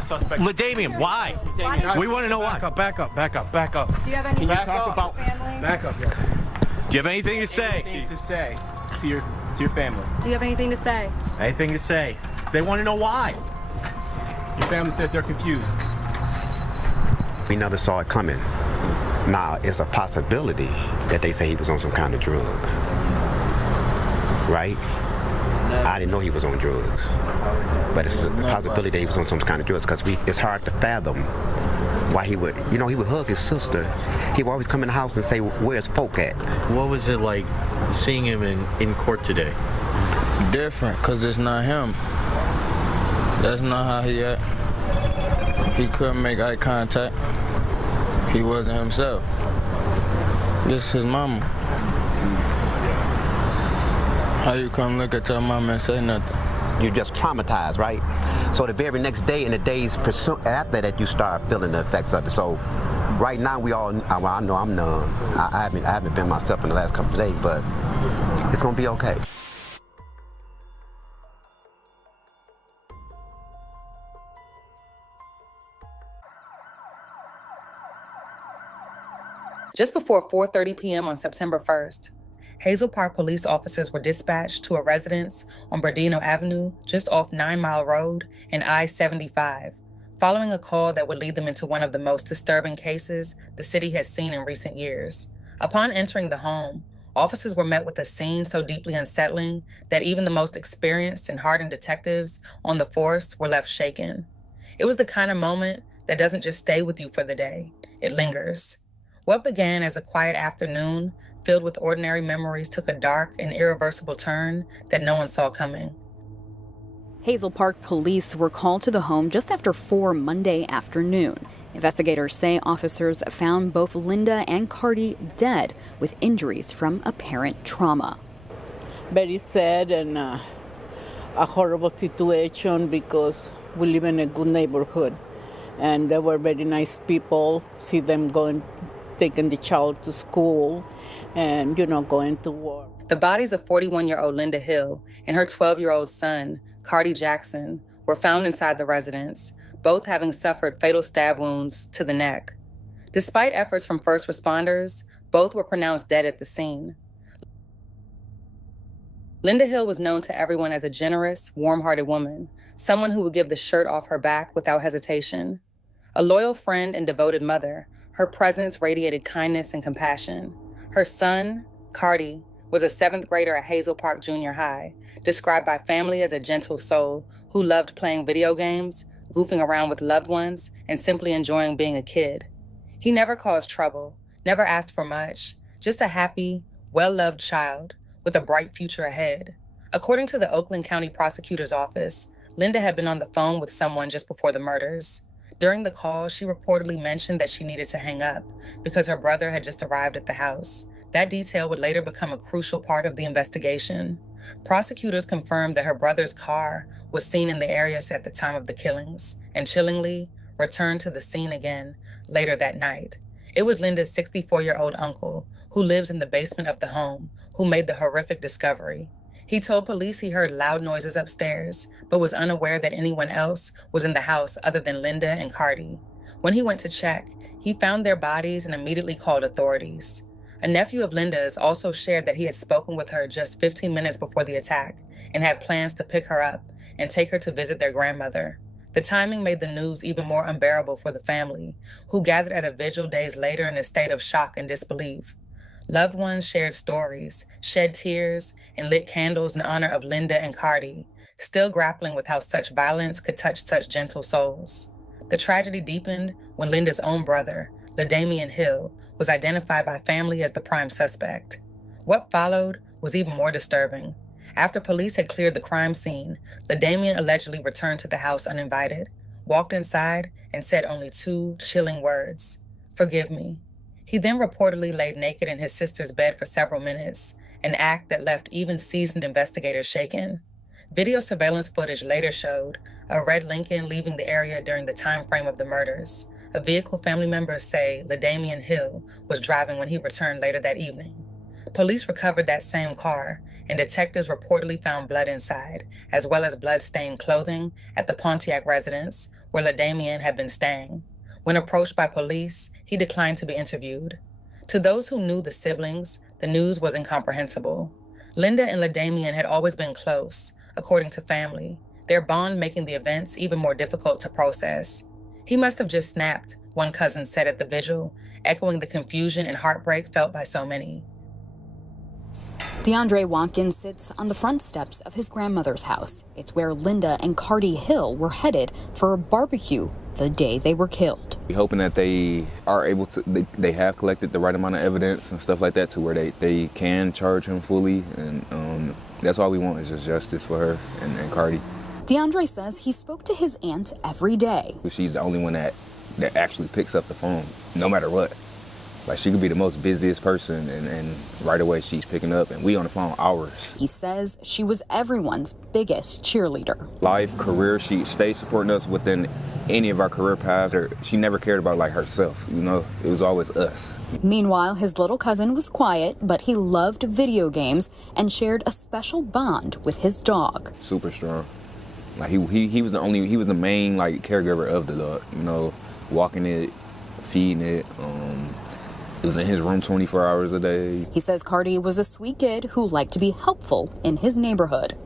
suspect. LaDamian, why? We want to know why. Back up. Do you have any Can you talk about family? Back up, yes. Do you have anything to say? anything to say to your family? Do you have anything to say? Anything to say? They want to know why. Your family says they're confused. We never saw it coming. Now, it's a possibility that they say he was on some kind of drug, right? I didn't know he was on drugs, but it's a possibility that he was on some kind of drugs because it's hard to fathom why he would, he would hug his sister. He would always come in the house and say, "Where's folk at?" What was it like seeing him in court today? Different, because it's not him. That's not how he act. He couldn't make eye contact. He wasn't himself. This is his mama. How you come look at your mama and say nothing? You're just traumatized, right? So the very next day and the days after that, you start feeling the effects of it. So right now, I know I'm numb. I haven't been myself in the last couple of days, but it's gonna be okay. Just before 4:30 p.m. on September 1st, Hazel Park police officers were dispatched to a residence on Bernardino Avenue, just off 9 Mile Road and I-75, following a call that would lead them into one of the most disturbing cases the city has seen in recent years. Upon entering the home, officers were met with a scene so deeply unsettling that even the most experienced and hardened detectives on the force were left shaken. It was the kind of moment that doesn't just stay with you for the day, it lingers. What began as a quiet afternoon, filled with ordinary memories, took a dark and irreversible turn that no one saw coming. Hazel Park police were called to the home just after 4 Monday afternoon. Investigators say officers found both Linda and Cardi dead with injuries from apparent trauma. Very sad and a horrible situation because we live in a good neighborhood and they were very nice people. See them taking the child to school and, going to work. The bodies of 41-year-old Linda Hill and her 12-year-old son, Cardi Jackson, were found inside the residence, both having suffered fatal stab wounds to the neck. Despite efforts from first responders, both were pronounced dead at the scene. Linda Hill was known to everyone as a generous, warm-hearted woman, someone who would give the shirt off her back without hesitation. A loyal friend and devoted mother, her presence radiated kindness and compassion. Her son, Cardi, was a 7th grader at Hazel Park Junior High, described by family as a gentle soul who loved playing video games, goofing around with loved ones, and simply enjoying being a kid. He never caused trouble, never asked for much, just a happy, well-loved child with a bright future ahead. According to the Oakland County Prosecutor's Office, Linda had been on the phone with someone just before the murders. During the call, she reportedly mentioned that she needed to hang up because her brother had just arrived at the house. That detail would later become a crucial part of the investigation. Prosecutors confirmed that her brother's car was seen in the area at the time of the killings, and chillingly, returned to the scene again later that night. It was Linda's 64-year-old uncle, who lives in the basement of the home, who made the horrific discovery. He told police he heard loud noises upstairs, but was unaware that anyone else was in the house other than Linda and Cardi. When he went to check, he found their bodies and immediately called authorities. A nephew of Linda's also shared that he had spoken with her just 15 minutes before the attack and had plans to pick her up and take her to visit their grandmother. The timing made the news even more unbearable for the family, who gathered at a vigil days later in a state of shock and disbelief. Loved ones shared stories, shed tears, and lit candles in honor of Linda and Cardi, still grappling with how such violence could touch such gentle souls. The tragedy deepened when Linda's own brother, LaDamian Hill, was identified by family as the prime suspect. What followed was even more disturbing. After police had cleared the crime scene, LaDamian allegedly returned to the house uninvited, walked inside, and said only 2 chilling words: "Forgive me." He then reportedly laid naked in his sister's bed for several minutes, an act that left even seasoned investigators shaken. Video surveillance footage later showed a red Lincoln leaving the area during the time frame of the murders, a vehicle family members say LaDamian Hill was driving when he returned later that evening. Police recovered that same car, and detectives reportedly found blood inside, as well as blood-stained clothing at the Pontiac residence, where LaDamian had been staying. When approached by police, he declined to be interviewed. To those who knew the siblings, the news was incomprehensible. Linda and LaDamian had always been close, according to family, their bond making the events even more difficult to process. He must have just snapped, one cousin said at the vigil, echoing the confusion and heartbreak felt by so many. DeAndre Watkins sits on the front steps of his grandmother's house. It's where Linda and Cardi Hill were headed for a barbecue the day they were killed. We're hoping that they are able to, they have collected the right amount of evidence and stuff like that to where they can charge him fully. And that's all we want is just justice for her and Cardi. DeAndre says he spoke to his aunt every day. She's the only one that actually picks up the phone, no matter what. Like, she could be the most busiest person, and right away she's picking up, and we on the phone hours. He says she was everyone's biggest cheerleader. Life, career, she stayed supporting us within any of our career paths. She never cared about, like, herself, you know? It was always us. Meanwhile, his little cousin was quiet, but he loved video games and shared a special bond with his dog. Super strong. Like, he was the main, like, caregiver of the dog, you know, walking it, feeding it. It was in his room 24 hours a day. He says Cardi was a sweet kid who liked to be helpful in his neighborhood.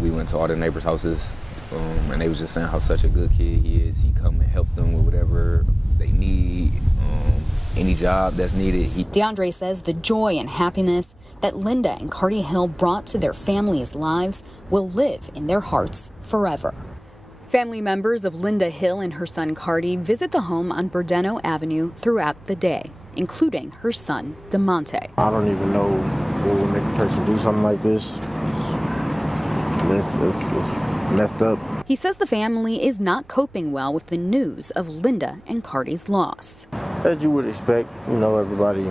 We went to all the neighbors' houses, and they was just saying how such a good kid he is. He come and help them with whatever they need, any job that's needed. DeAndre says the joy and happiness that Linda and Cardi Hill brought to their families' lives will live in their hearts forever. Family members of Linda Hill and her son Cardi visit the home on Burdeno Avenue throughout the day, including her son, DeMonte. I don't even know what would make a person do something like this. It's messed up. He says the family is not coping well with the news of Linda and Cardi's loss. As you would expect, you know, everybody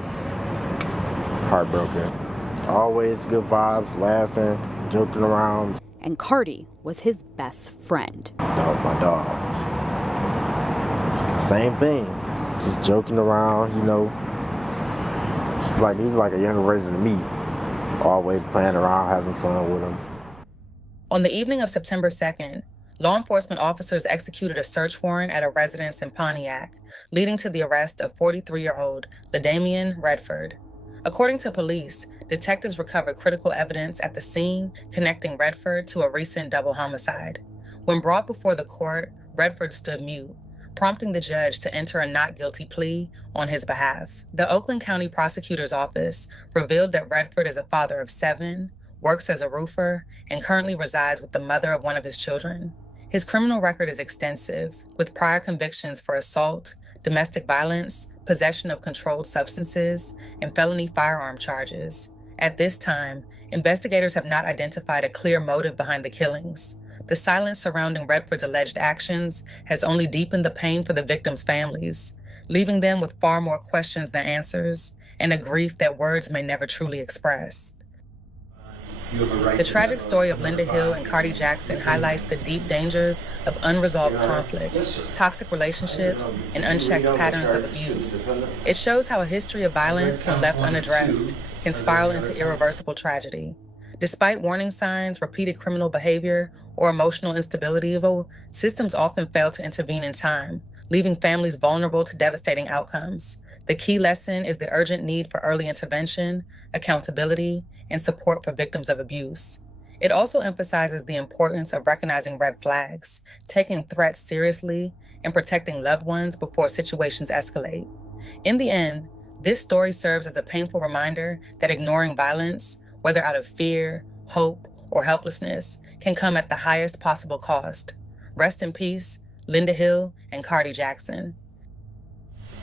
heartbroken. Always good vibes, laughing, joking around. And Cardi was his best friend. That was my dog. Same thing. Just joking around, you know. He's like a younger version of me. Always playing around, having fun with him. On the evening of September 2nd, law enforcement officers executed a search warrant at a residence in Pontiac, leading to the arrest of 43-year-old LaDamian Redford. According to police, detectives recovered critical evidence at the scene connecting Redford to a recent double homicide. When brought before the court, Redford stood mute, prompting the judge to enter a not guilty plea on his behalf. The Oakland County Prosecutor's Office revealed that Redford is a father of 7, works as a roofer, and currently resides with the mother of one of his children. His criminal record is extensive, with prior convictions for assault, domestic violence, possession of controlled substances, and felony firearm charges. At this time, investigators have not identified a clear motive behind the killings. The silence surrounding Redford's alleged actions has only deepened the pain for the victims' families, leaving them with far more questions than answers, and a grief that words may never truly express. The tragic story of Linda Hill and Cardi Jackson highlights the deep dangers of unresolved conflict, toxic relationships, and unchecked patterns of abuse. It shows how a history of violence, when left unaddressed, can spiral into irreversible tragedy. Despite warning signs, repeated criminal behavior, or emotional instability, systems often fail to intervene in time, leaving families vulnerable to devastating outcomes. The key lesson is the urgent need for early intervention, accountability, and support for victims of abuse. It also emphasizes the importance of recognizing red flags, taking threats seriously, and protecting loved ones before situations escalate. In the end, this story serves as a painful reminder that ignoring violence, whether out of fear, hope, or helplessness, can come at the highest possible cost. Rest in peace, Linda Hill and Cardi Jackson.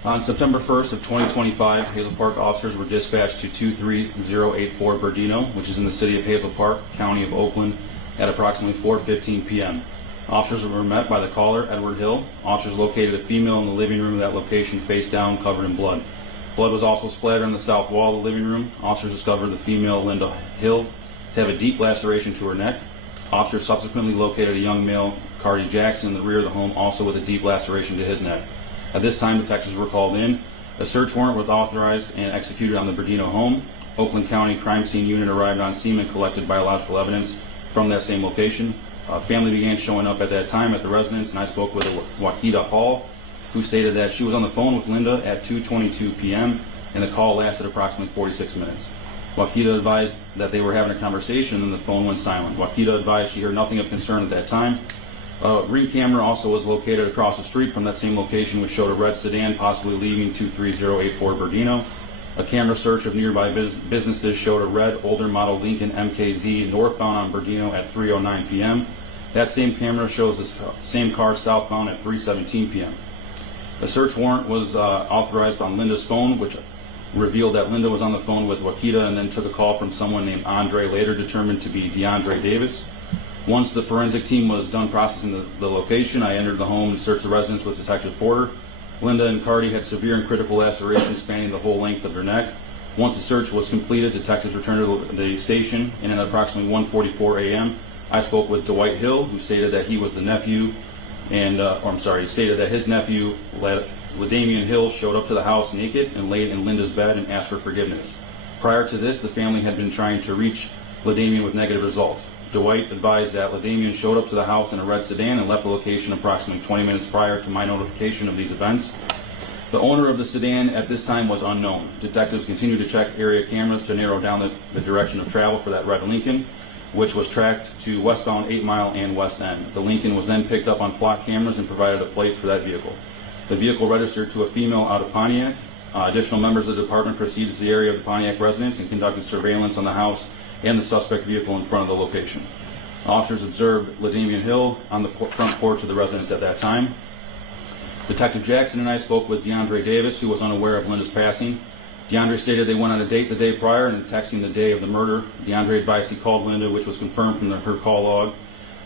On September 1st of 2025, Hazel Park officers were dispatched to 23084 Burdeno, which is in the city of Hazel Park, county of Oakland, at approximately 4:15 p.m. Officers were met by the caller, Edward Hill. Officers located a female in the living room of that location, face down, covered in blood. Blood was also splattered on the south wall of the living room. Officers discovered the female, Linda Hill, to have a deep laceration to her neck. Officers subsequently located a young male, Cardi Jackson, in the rear of the home, also with a deep laceration to his neck. At this time, detectives were called in. A search warrant was authorized and executed on the Burdeno home. Oakland County Crime Scene Unit arrived on scene and collected biological evidence from that same location. Family began showing up at that time at the residence, and I spoke with Wakita Hall, who stated that she was on the phone with Linda at 2:22 p.m. and the call lasted approximately 46 minutes. Wakita advised that they were having a conversation and the phone went silent. Wakita advised she heard nothing of concern at that time. A ring camera also was located across the street from that same location, which showed a red sedan possibly leaving 23084 Berdino. A camera search of nearby businesses showed a red, older model Lincoln MKZ northbound on Berdino at 3:09 p.m. That same camera shows the same car southbound at 3:17 p.m. A search warrant was authorized on Linda's phone, which revealed that Linda was on the phone with Wakita and then took a call from someone named Andre, later determined to be DeAndre Davis. Once the forensic team was done processing the location, I entered the home and searched the residence with Detective Porter. Linda and Cardi had severe and critical lacerations spanning the whole length of their neck. Once the search was completed, detectives returned to the station, and at approximately 1:44 a.m., I spoke with Dwight Hill, who stated that he was the nephew, and he stated that his nephew, LaDamian Hill, showed up to the house naked and laid in Linda's bed and asked for forgiveness. Prior to this, the family had been trying to reach LaDamian with negative results. Dwight advised that LaDamian showed up to the house in a red sedan and left the location approximately 20 minutes prior to my notification of these events. The owner of the sedan at this time was unknown. Detectives continued to check area cameras to narrow down the direction of travel for that red Lincoln, which was tracked to westbound 8 Mile and West End. The Lincoln was then picked up on flock cameras and provided a plate for that vehicle. The vehicle registered to a female out of Pontiac. Additional members of the department proceeded to the area of the Pontiac residence and conducted surveillance on the house and the suspect vehicle in front of the location. Officers observed LaDamian Hill on the front porch of the residence at that time. Detective Jackson and I spoke with DeAndre Davis, who was unaware of Linda's passing. DeAndre stated they went on a date the day prior and texting the day of the murder. DeAndre advised he called Linda, which was confirmed from her call log,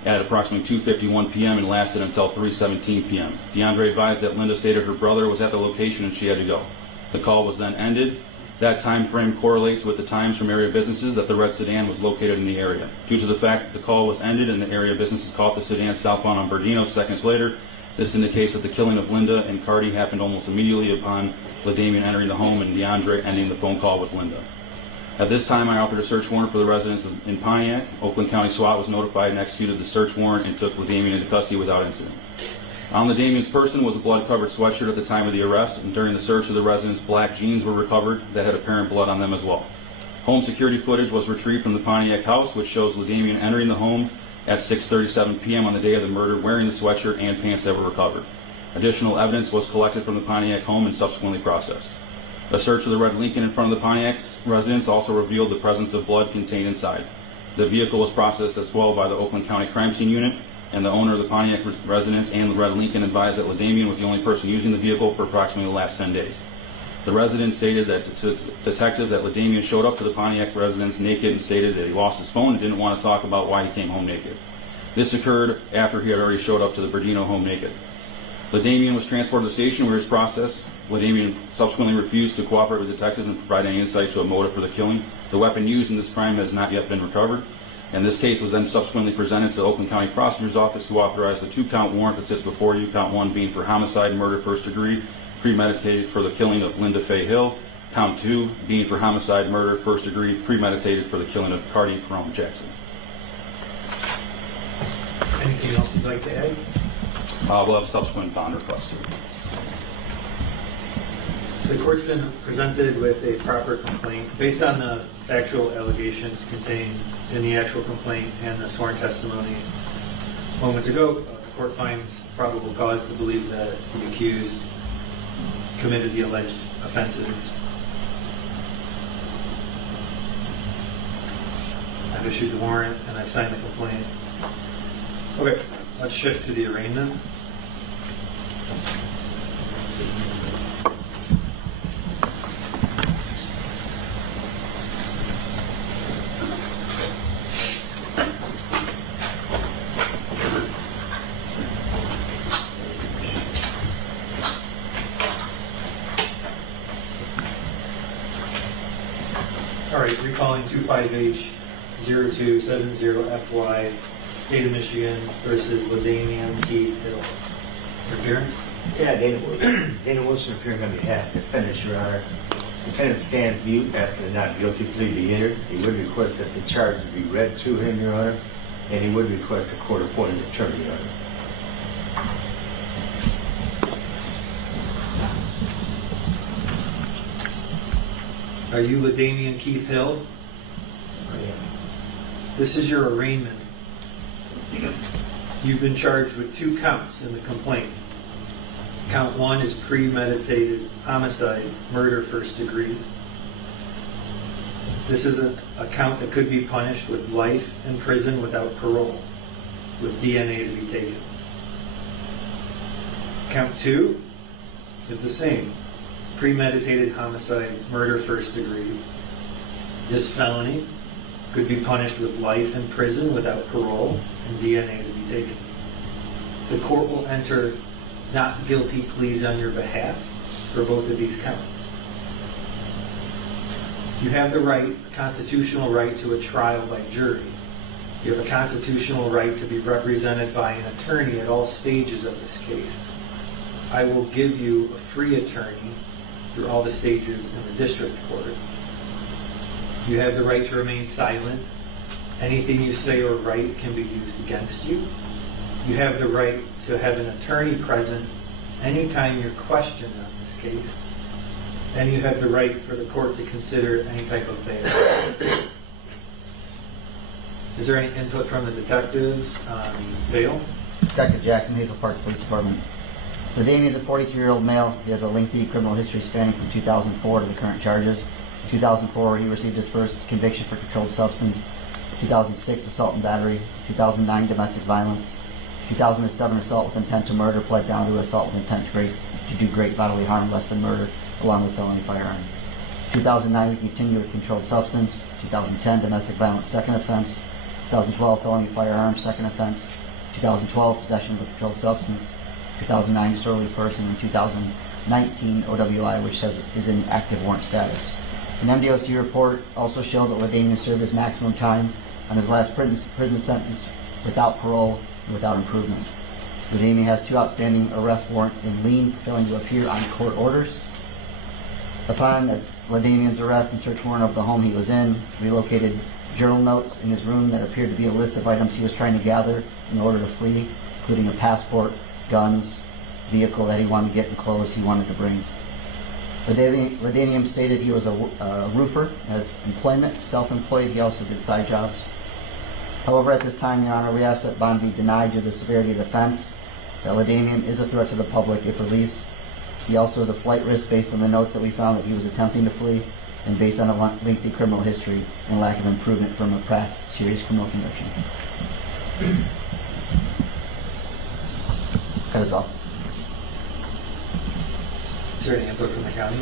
at approximately 2:51 p.m. and lasted until 3:17 p.m. DeAndre advised that Linda stated her brother was at the location and she had to go. The call was then ended. That time frame correlates with the times from area businesses that the red sedan was located in the area. Due to the fact that the call was ended and the area businesses caught the sedan southbound on Berdino seconds later, this indicates that the killing of Linda and Cardi happened almost immediately upon LaDamian entering the home and DeAndre ending the phone call with Linda. At this time, I offered a search warrant for the residence in Pontiac. Oakland County SWAT was notified and executed the search warrant and took LaDamian into custody without incident. On LaDamian's person was a blood-covered sweatshirt at the time of the arrest, and during the search of the residence, black jeans were recovered that had apparent blood on them as well. Home security footage was retrieved from the Pontiac house, which shows LaDamian entering the home at 6:37 p.m. on the day of the murder, wearing the sweatshirt and pants that were recovered. Additional evidence was collected from the Pontiac home and subsequently processed. A search of the red Lincoln in front of the Pontiac residence also revealed the presence of blood contained inside. The vehicle was processed as well by the Oakland County Crime Scene Unit, and the owner of the Pontiac residence and the red Lincoln advised that LaDamian was the only person using the vehicle for approximately the last 10 days. The resident stated that to detectives that LaDamian showed up to the Pontiac residence naked and stated that he lost his phone and didn't want to talk about why he came home naked. This occurred after he had already showed up to the Berdino home naked. LaDamian was transported to the station where he was processed. LaDamian subsequently refused to cooperate with detectives and provide any insight to a motive for the killing. The weapon used in this crime has not yet been recovered, and this case was then subsequently presented to the Oakland County Prosecutor's Office, who authorized the 2-count warrant that sits before you, count 1 being for homicide, murder, first degree, premeditated for the killing of Linda Faye Hill, count 2 being for homicide, murder, first degree, premeditated for the killing of Cardi Perone Jackson. Anything else you'd like to add? We'll have subsequent bond requests. The court's been presented with a proper complaint based on the factual allegations contained in the actual complaint and the sworn testimony moments ago. The court finds probable cause to believe that the accused committed the alleged offenses. I've issued the warrant and I've signed the complaint. Okay, let's shift to the arraignment. All right, recalling 25H0270FY, State of Michigan versus LaDamian Keith Hill. Appearance? Yeah, Dana Wilson appearing on behalf of the defendant, Your Honor. Defendant stands mute, asking the not guilty plea be entered. He would request that the charges be read to him, Your Honor. and he would request a court-appointed attorney, Your Honor. Are you LaDamian Keith Hill? I am. This is your arraignment. You've been charged with 2 counts in the complaint. Count 1 is premeditated homicide, murder first degree. This is a count that could be punished with life in prison without parole, with DNA to be taken. Count 2 is the same. Premeditated homicide, murder first degree. This felony could be punished with life in prison without parole and DNA to be taken. The court will enter not guilty pleas on your behalf for both of these counts. You have the right, constitutional right to a trial by jury. You have a constitutional right to be represented by an attorney at all stages of this case. I will give you a free attorney through all the stages in the district court. You have the right to remain silent. Anything you say or write can be used against you. You have the right to have an attorney present anytime you're questioned on this case. And you have the right for the court to consider any type of bail. Is there any input from the detectives on bail? Detective Jackson, Hazel Park Police Department. LaDamian is a 43-year-old male. He has a lengthy criminal history spanning from 2004 to the current charges. 2004, he received his first conviction for controlled substance. 2006, assault and battery. 2009, domestic violence. 2007, assault with intent to murder, pled down to assault with intent to do great bodily harm less than murder, along with felony firearm. 2009, we continue with controlled substance. 2010, domestic violence, second offense. 2012, felony firearm, second offense. 2012, possession of a controlled substance. 2009, disorderly person. And 2019, OWI, which is in active warrant status. An MDOC report also showed that LaDamian served his maximum time on his last prison sentence without parole and without improvement. LaDamian has 2 outstanding arrest warrants in lien for failing to appear on court orders. Upon LaDamian's arrest and search warrant of the home he was in, we located journal notes in his room that appeared to be a list of items he was trying to gather in order to flee, including a passport, guns, vehicle that he wanted to get, and clothes he wanted to bring. LaDamian stated he was a roofer as employment, self-employed. He also did side jobs. However, at this time, Your Honor, we ask that bond be denied due to the severity of the offense, that LaDamian is a threat to the public if released. He also is a flight risk based on the notes that we found that he was attempting to flee, and based on a lengthy criminal history and lack of improvement from a past serious criminal conviction. That is all. Is there any input from the county?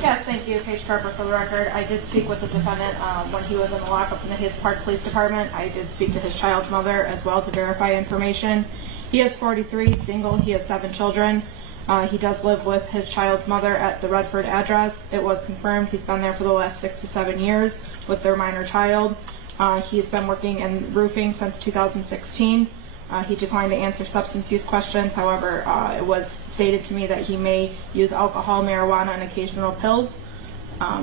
Yes, thank you. Paige Carper for the record. I did speak with the defendant when he was in the lockup in the Hayes Park Police Department. I did speak to his child's mother as well to verify information. He is 43, single. He has 7 children. He does live with his child's mother at the Redford address. It was confirmed he's been there for the last 6 to 7 years with their minor child. He's been working in roofing since 2016. He declined to answer substance use questions. However, it was stated to me that he may use alcohol, marijuana, and occasional pills.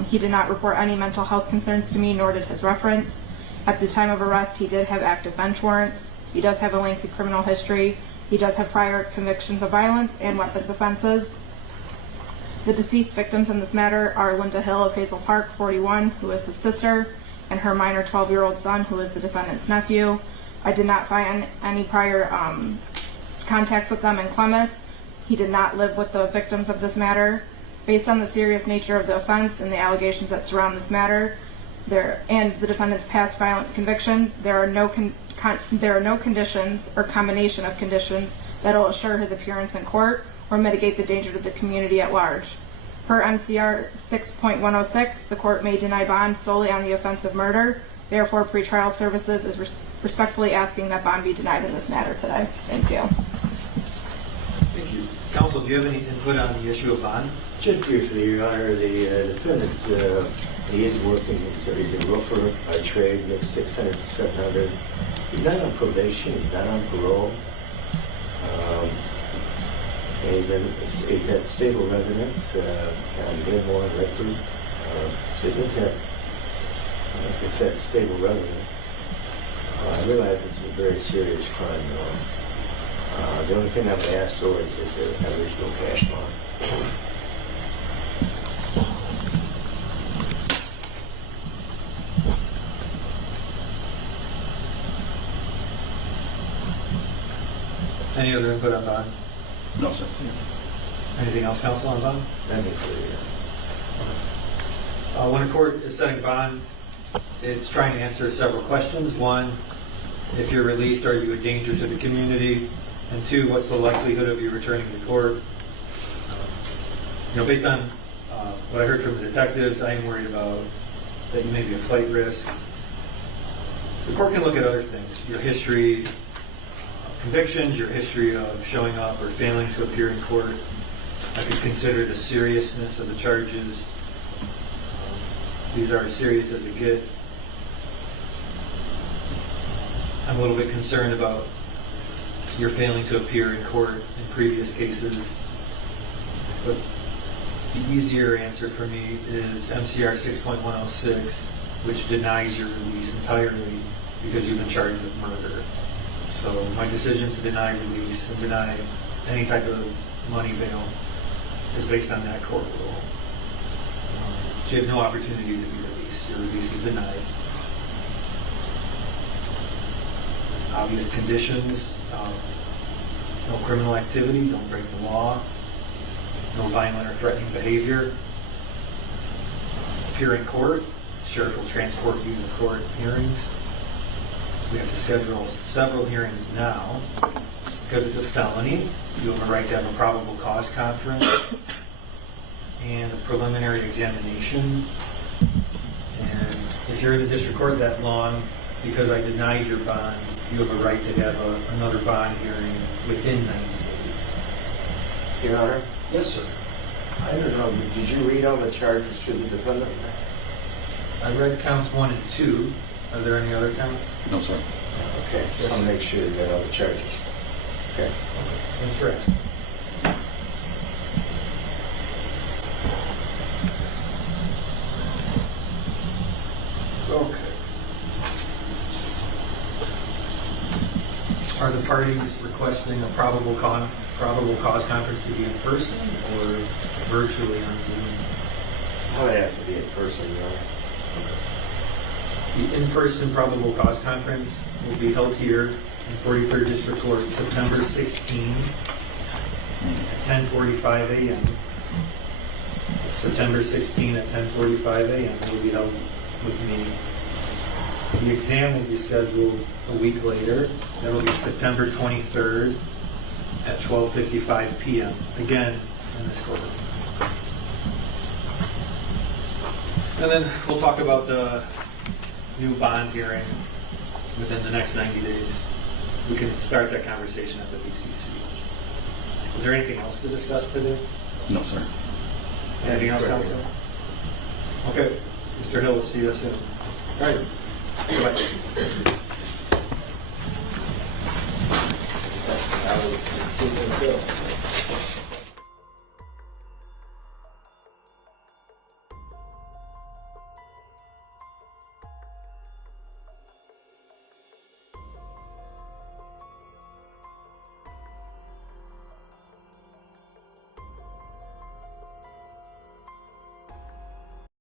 He did not report any mental health concerns to me, nor did his reference. At the time of arrest, he did have active bench warrants. He does have a lengthy criminal history. He does have prior convictions of violence and weapons offenses. The deceased victims in this matter are Linda Hill of Hazel Park, 41, who is his sister, and her minor 12-year-old son, who is the defendant's nephew. I did not find any prior contacts with them in Clemmis. He did not live with the victims of this matter. Based on the serious nature of the offense and the allegations that surround this matter, and the defendant's past violent convictions, there are no conditions or combination of conditions that will assure his appearance in court or mitigate the danger to the community at large. Per MCR 6.106, the court may deny bond solely on the offense of murder. Therefore, pretrial services is respectfully asking that bond be denied in this matter today. Thank you. Thank you. Counsel, do you have any input on the issue of bond? Just briefly, Your Honor, the defendant, he is working, he's a roofer by trade, makes $600 to $700. He's not on probation, he's not on parole. He's had stable residence on Gilmore and Redford. So he does have stable residence. I realize it's a very serious crime, though. The only thing I'm going to ask for is an original cash bond. Any other input on bond? No, sir. Anything else, counsel, on bond? Nothing further. When a court is setting bond, it's trying to answer several questions. One, if you're released, are you a danger to the community? And two, what's the likelihood of you returning to court? Based on what I heard from the detectives, I am worried about that you may be a flight risk. The court can look at other things, your history of convictions, your history of showing up or failing to appear in court. I could consider the seriousness of the charges. These are as serious as it gets. I'm a little bit concerned about your failing to appear in court in previous cases. But the easier answer for me is MCR 6.106, which denies your release entirely because you've been charged with murder. So my decision to deny release and deny any type of money bail is based on that court rule. So you have no opportunity to be released. Your release is denied. Obvious conditions, no criminal activity, don't break the law, no violent or threatening behavior. Appear in court, sheriff will transport you to court hearings. We have to schedule several hearings now because it's a felony. You have a right to have a probable cause conference and a preliminary examination. And if you're in the district court that long, because I denied your bond, you have a right to have another bond hearing within 90 days. Your Honor? Yes, sir. I don't know, did you read all the charges to the defendant? I read counts 1 and 2. Are there any other counts? No, sir. Okay, just want to make sure you got all the charges. Okay. Thanks for asking. Okay. Are the parties requesting a probable cause conference to be in person or virtually on Zoom? I would have to be in person, Your Honor. The in-person probable cause conference will be held here in 43rd District Court September 16 at 10:45 a.m. September 16 at 10:45 a.m. will be held with me. The exam will be scheduled a week later. That will be September 23rd at 12:55 p.m. Again, in this court. And then we'll talk about the new bond hearing within the next 90 days. We can start that conversation at the BCC. Is there anything else to discuss today? No, sir. Anything else, Council? Okay. Mr. Hill, we'll see you soon. All right. Goodbye.